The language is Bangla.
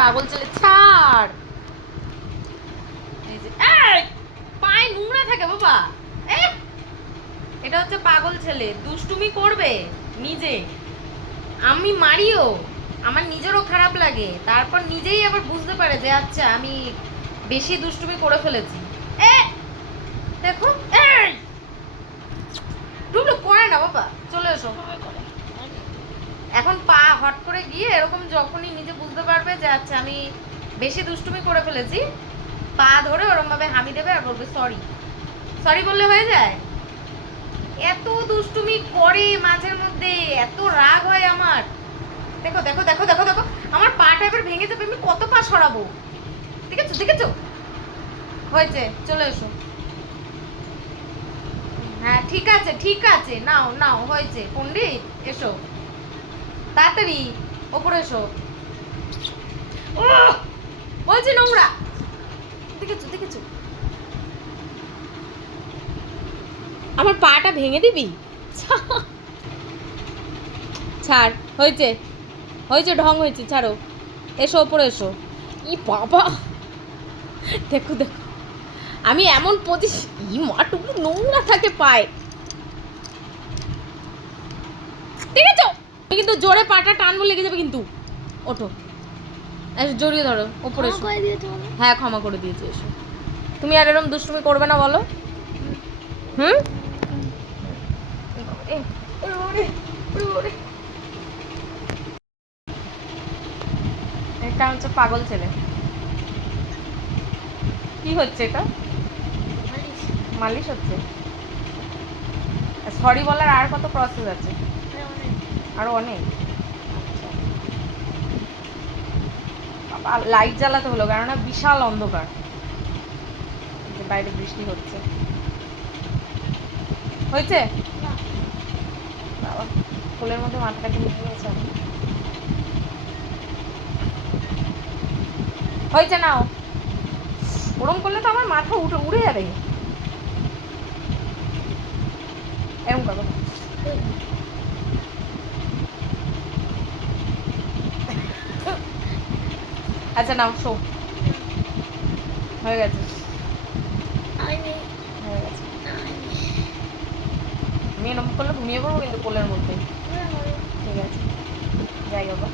পাগল ছেলে, ছাড়। এই যে পায়ে নোংরা থাকে বাবা। এটা হচ্ছে পাগল ছেলে, দুষ্টুমি করবে নিজে, আমি মারিও, আমার নিজেরও খারাপ লাগে, তারপর নিজেই আবার বুঝতে পারে যে আচ্ছা আমি বেশি দুষ্টুমি করে ফেলেছি। দেখো টুকটুক করে না বাবা, চলে এসো। এখন পা হট করে গিয়ে এরকম যখনই নিজে বুঝতে পারবে যে আচ্ছা আমি বেশি দুষ্টুমি করে ফেলেছি, পা ধরে ওরকম ভাবে হামি দেবে আর বলবে সরি। সরি বললে হয়ে যায়। এত দুষ্টুমি করে মাঝের মধ্যে, এত রাগ হয় আমার। দেখো দেখো দেখো দেখো দেখো, আমার পাটা এবার ভেঙে যাবে, আমি কত পা সরাবো। দেখেছো দেখেছো, হয়েছে, চলে এসো। হ্যাঁ ঠিক আছে ঠিক আছে, নাও নাও, হয়েছে। পণ্ডিত এসো তাড়াতাড়ি, ওপরে এসো। বলছি নোংরা, দেখেছো দেখেছো, আমার পাটা ভেঙে দিবি। ছাড়, হয়েছে হয়েছে, ঢং হয়েছে, ছাড়ো। এসো ওপরে এসো। ই বাবা, দেখো দেখো, আমি এমন ই মাটুকু নোংরা থাকে পায়ে, দেখেছো। তুমি কিন্তু জোরে পাটা টানবো, লেগে যাবে কিন্তু। ওঠো, এসো, জড়িয়ে ধরো, ওপরে এসো। হ্যাঁ ক্ষমা করে দিয়েছি, এসো। তুমি আর এরকম দুষ্টুমি করবে না বলো। হুম, এটা হচ্ছে পাগল ছেলে। কি হচ্ছে এটা? মালিশ হচ্ছে। সরি বলার আর কত প্রসেস আছে? আরো অনেক। বাবা, লাইট জ্বালাতে হলো, কেননা বিশাল অন্ধকার, বাইরে বৃষ্টি হচ্ছে। হয়েছে বাবা, ফুলের মধ্যে মাথাটাকে নিয়ে নিয়েছে। হয়েছে, নাও। ওরম করলে তো আমার মাথা উড়ে যাবে। এরকম করবো। আচ্ছা নাও, শো। হয়ে গেছে, হয়ে গেছে। আমি এরকম করলে ঘুমিয়ে পড়বো কিন্তু কোলের মধ্যে। ঠিক আছে, যাই বাবা।